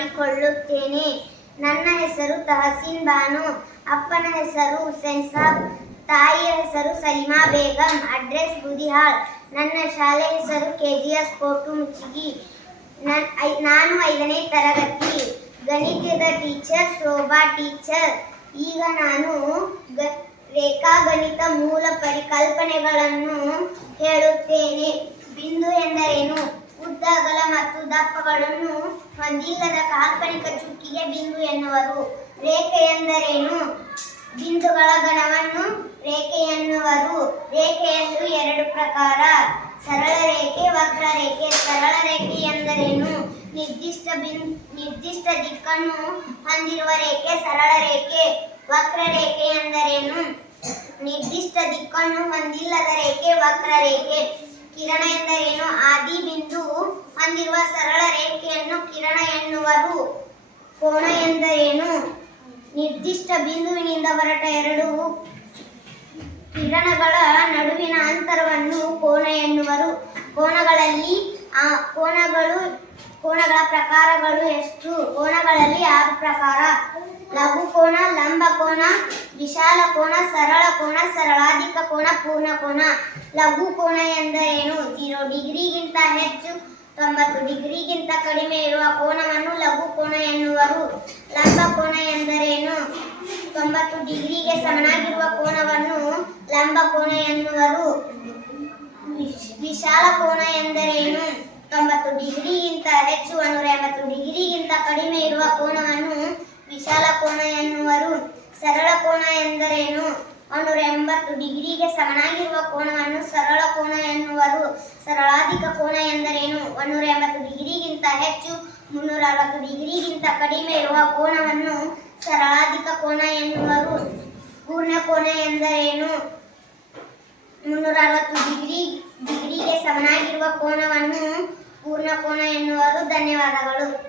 ಮಾಡಿಕೊಳ್ಳುತ್ತೇನೆ. ನನ್ನ ಹೆಸರು ತಹಸೀನ್ ಬಾನು. ಅಪ್ಪನ ಹೆಸರು ಹುಸೇನ್ ಸಾಬ್. ತಾಯಿಯ ಹೆಸರು ಸಲೀಮಾ ಬೇಗಂ. ಅಡ್ರೆಸ್ ಬುದಿಹಾಳ್. ನನ್ನ ಶಾಲೆ ಹೆಸರು ಕೆ ಜಿ ಎಸ್ ಕೋಟು ಮುಚ್ಚಿಗಿ ನನ್ ಐದನೇ ತರಗತಿ. ಗಣಿತದ ಟೀಚರ್, ಶೋಭಾ ಟೀಚರ್. ಈಗ ನಾನು ಗ- ರೇಖಾಗಣಿತ ಮೂಲ ಪರಿಕಲ್ಪನೆಗಳನ್ನು ಹೇಳುತ್ತೇನೆ. ಬಿಂದು ಎಂದರೇನು? ದಪ್ಪಗಳನ್ನು ಹೊಂದಿಲ್ಲದ ಕಾಲ್ಪನಿಕ ಚುಕ್ಕಿಗೆ ಬಿಂದು ಎನ್ನುವರು. ರೇಖೆ ಎಂದರೇನು ಬಿಂದುಗಳ ಗಣವನ್ನು ರೇಖೆ ಎನ್ನುವರು ರೇಖೆಯಲ್ಲೂ ಎರಡು ಪ್ರಕಾರ. ಸರಳ ರೇಖೆ, ವಕ್ರ ರೇಖೆ. ಸರಳ ರೇಖೆ ಎಂದರೇನು? ನಿರ್ದಿಷ್ಟ ನಿರ್ದಿಷ್ಟ ದಿಕ್ಕನ್ನು ಹೊಂದಿರುವ ರೇಖೆ, ಸರಳ ರೇಖೆ. ವಕ್ರ ರೇಖೆ ಎಂದರೇನು? ನಿರ್ದಿಷ್ಟ ದಿಕ್ಕನ್ನು ಹೊಂದಿಲ್ಲದ ರೇಖೆ, ವಕ್ರ ರೇಖೆ. ಕಿರಣ ಎಂದರೇನು? ಆದಿ ಬಿಂದು ಹೊಂದಿರುವ ಸರಳ ರೇಖೆಯನ್ನು ಕಿರಣ ಎನ್ನುವರು. ಕೋಣ ಎಂದರೇನು? ನಿರ್ದಿಷ್ಟ ಬಿಂದುವಿನಿಂದ ಹೊರಟ ಎರಡು ಕಿರಣಗಳ ನಡುವಿನ ಅಂತರವನ್ನು ಕೋನ ಎನ್ನುವರು. ಕೋನಗಳಲ್ಲಿ ಆ ಕೋನಗಳು, ಕೋನಗಳ ಪ್ರಕಾರಗಳು ಎಷ್ಟು? ಕೋನಗಳಲ್ಲಿ ಆರು ಪ್ರಕಾರ. ಲಘು ಕೋನ, ಲಂಬ ಕೋನ, ವಿಶಾಲ ಕೋನ, ಸರಳ ಕೋನ, ಸರಳಾಧಿಕ ಕೋನ, ಪೂರ್ಣ ಕೋನ. ಲಘು ಕೋನ ಎಂದರೇನು? ಜೀರೋ ಡಿಗ್ರಿಗಿಂತ ಹೆಚ್ಚು ತೊಂಬತ್ತು ಡಿಗ್ರಿಗಿಂತ ಕಡಿಮೆ ಇರುವ ಕೋನವನ್ನು ಲಘು ಕೋನ ಎನ್ನುವರು. ಲಂಬ ಕೋನ ಎಂದರೇನು? ತೊಂಬತ್ತು ಡಿಗ್ರಿಗೆ ಸಮನಾಗಿರುವ ಕೋನವನ್ನು ಲಂಬ ಕೋನ ಎನ್ನುವರು. ವಿಶ್- ವಿಶಾಲ ಕೋನ ಎಂದರೇನು? ತೊಂಬತ್ತು ಡಿಗ್ರಿಗಿಂತ ಹೆಚ್ಚು ನೂರ ಎಂಬತ್ತು ಡಿಗ್ರಿಗಿಂತ ಕಡಿಮೆ ಇರುವ ಕೋನವನ್ನು ವಿಶಾಲ ಕೋನ ಎನ್ನುವರು. ಸರಳ ಕೋನ ಎಂದರೇನು? ನೂರ ಎಂಬತ್ತು ಡಿಗ್ರಿಗೆ ಸಮನಾಗಿರುವ ಕೋನವನ್ನು ಎನ್ನುವರು ಸರಳಾಧಿಕ ಕೋನ ಎಂದರೇನು? ಒನ್ನೂರ ಎಂಬತ್ತು ಡಿಗ್ರಿಗಿಂತ ಹೆಚ್ಚು ಮುನ್ನೂರ ಅರವತ್ತು ಡಿಗ್ರಿಗಿಂತ ಕಡಿಮೆ ಇರುವ ಕೋನವನ್ನು ಸರಳಾಧಿಕ ಕೋನ ಎನ್ನುವರು. ಪೂರ್ಣ ಕೋನ ಎಂದರೇನು? ಮುನ್ನೂರ ಅರವತ್ತು ಡಿಗ್ರಿ, ಡಿಗ್ರಿಗೆ ಸಮನಾಗಿರುವ ಕೋನವನ್ನು ಪೂರ್ಣ ಕೋನ ಎನ್ನುವರು. ಧನ್ಯವಾದಗಳು.